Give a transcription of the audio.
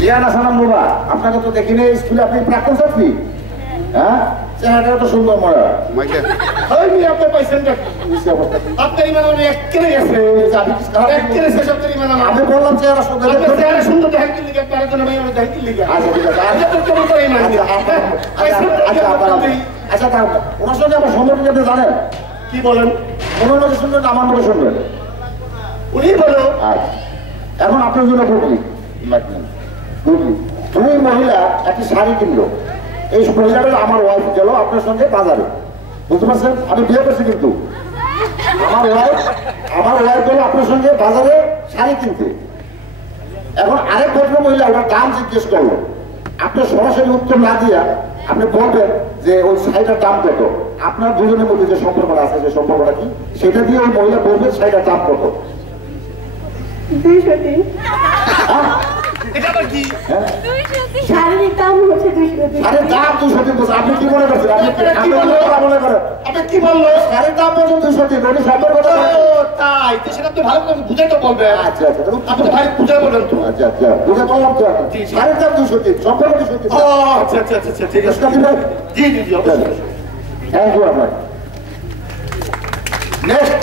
Liana সালাম বাবা, আপনাকে তো দেখিনি স্কুলে, আপনি প্রাক্তন ছাত্রী? হ্যাঁ, চেহারাটা তো সুন্দর মনে হয়। আপনার পাইছেন আপনার ইমান একেবারে গেছে, একেবারে শেষ। আপনার ইমান আমি বললাম চেহারা সুন্দর, চেহারা সুন্দর দেখেন কি লিখে আপনার জন্য আমি দেখেন কি লিখে। আচ্ছা ঠিক আছে, আচ্ছা কেমন করে ইমান? আচ্ছা তাও ওনার সঙ্গে আমার সম্পর্কে আপনি জানেন? কি বলেন? ওনার মধ্যে শুনবেন আমার মধ্যে শুনবেন, উনি বলো। আচ্ছা এখন আপনার জন্য বুঝলি বুঝলি, তুমি মহিলা একটি শাড়ি কিনলো, এই মহিলাটা আমার ওয়াইফ গেল আপনার সঙ্গে বাজারে, বুঝতে পারছেন? আমি বিয়ে করছি কিন্তু আমার ওয়াইফ গেল আপনার সঙ্গে বাজারে শাড়ি কিনতে। এখন আরেক ভদ্র মহিলা ওনার দাম জিজ্ঞেস করলো, আপনি সরাসরি উত্তর না দিয়া আপনি বলবেন যে ওই শাড়িটার দাম কত। আপনার দুজনের মধ্যে যে সম্পর্কটা আছে, যে সম্পর্কটা কি, সেটা দিয়ে ওই মহিলা বলবেন শাড়িটার দাম কত। 203। এটা আবার কি? শাড়ির দাম হচ্ছে 203। আরে দাম 203 বলছে, আপনি কি মনে করছেন? আপনি কি মনে করেন? আপনি কি বললো? শাড়ির দাম বলছেন 203, ওই সম্পর্কটা তাই তো, সেটা আপনি ভালো করে বুঝাই তো বলবেন। আচ্ছা আচ্ছা, আপনি ভাই বুঝাই বলেন তো। আচ্ছা আচ্ছা, বুঝে বললাম তো। শাড়ির দাম 203, সম্পর্ক 203। ও আচ্ছা আচ্ছা আচ্ছা, ঠিক আছে। জি জি জি, অবশ্যই। থ্যাংক ইউ আপনাকে। নেক্সট